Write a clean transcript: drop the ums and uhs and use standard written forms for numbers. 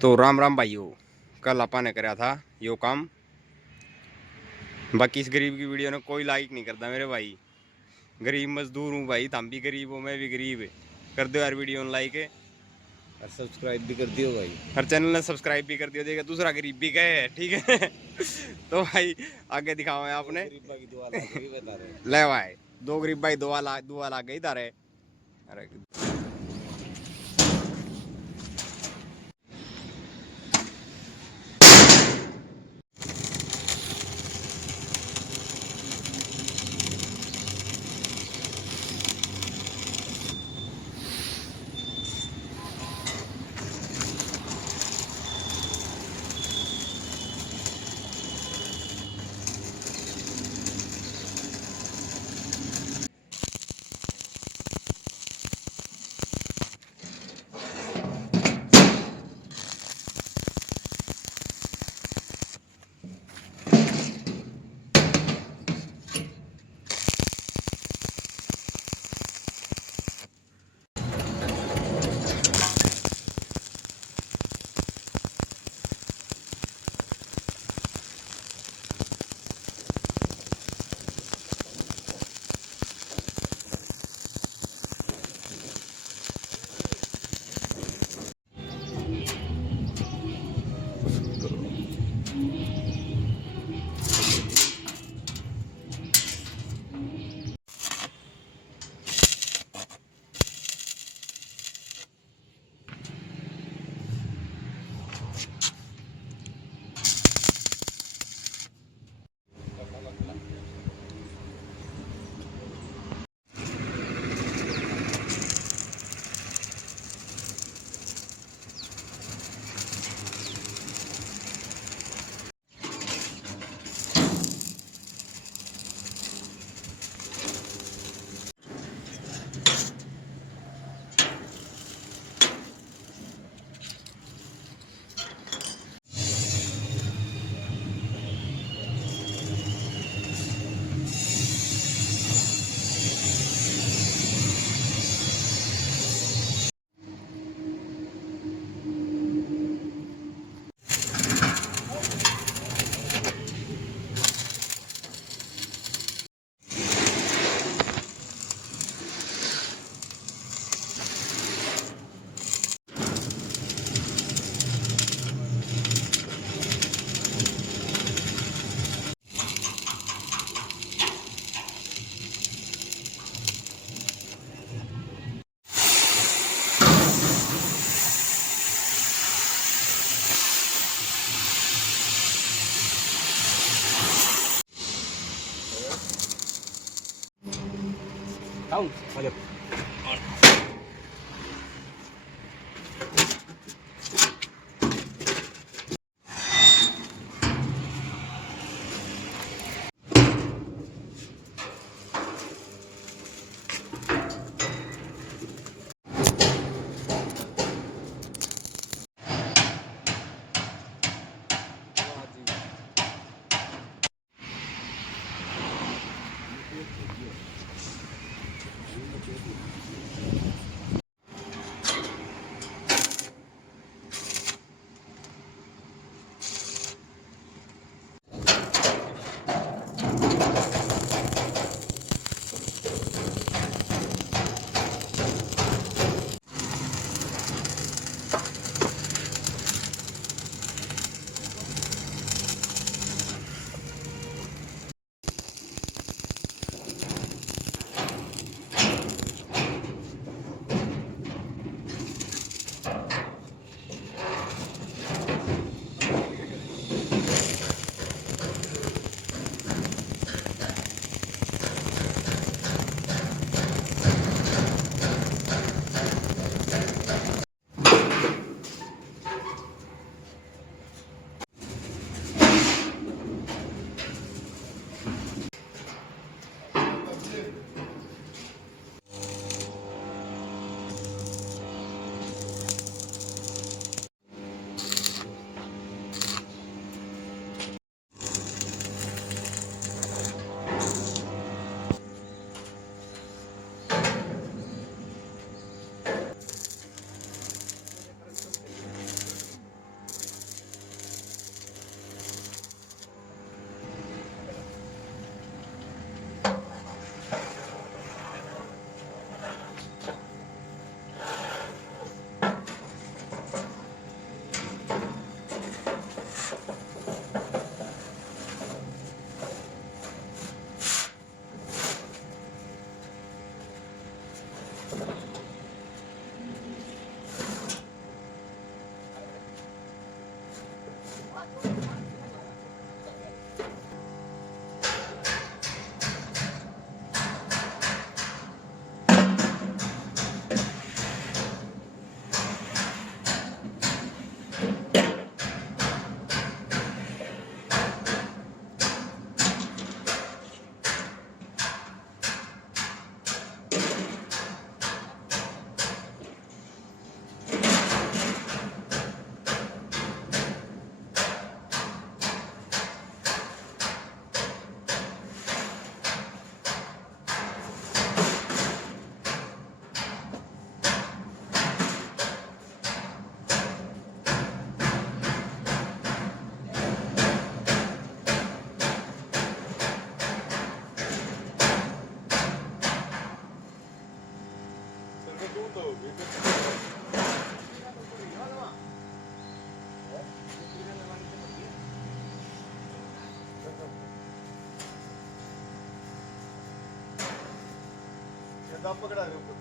तो राम राम भाइयों, कल आपा ने करा था यो काम। बाकी इस गरीब की वीडियो ने कोई लाइक नहीं करता मेरे भाई। गरीब मजदूर हूँ भाई, तुम भी गरीब हो मैं भी गरीब। कर दो यार वीडियो ने लाइक और सब्सक्राइब भी कर दियो भाई। हर चैनल ने सब्सक्राइब भी कर दिया। देखा दूसरा गरीब भी गए, ठीक है। तो भाई आगे दिखाओ है आपने। गरीबा की दुआ लागे भी बता रहे। ले भाई दो गरीब भाई दुआ लाग गई तारे। अरे आओ हेलो। दम पकड़ा रहे हो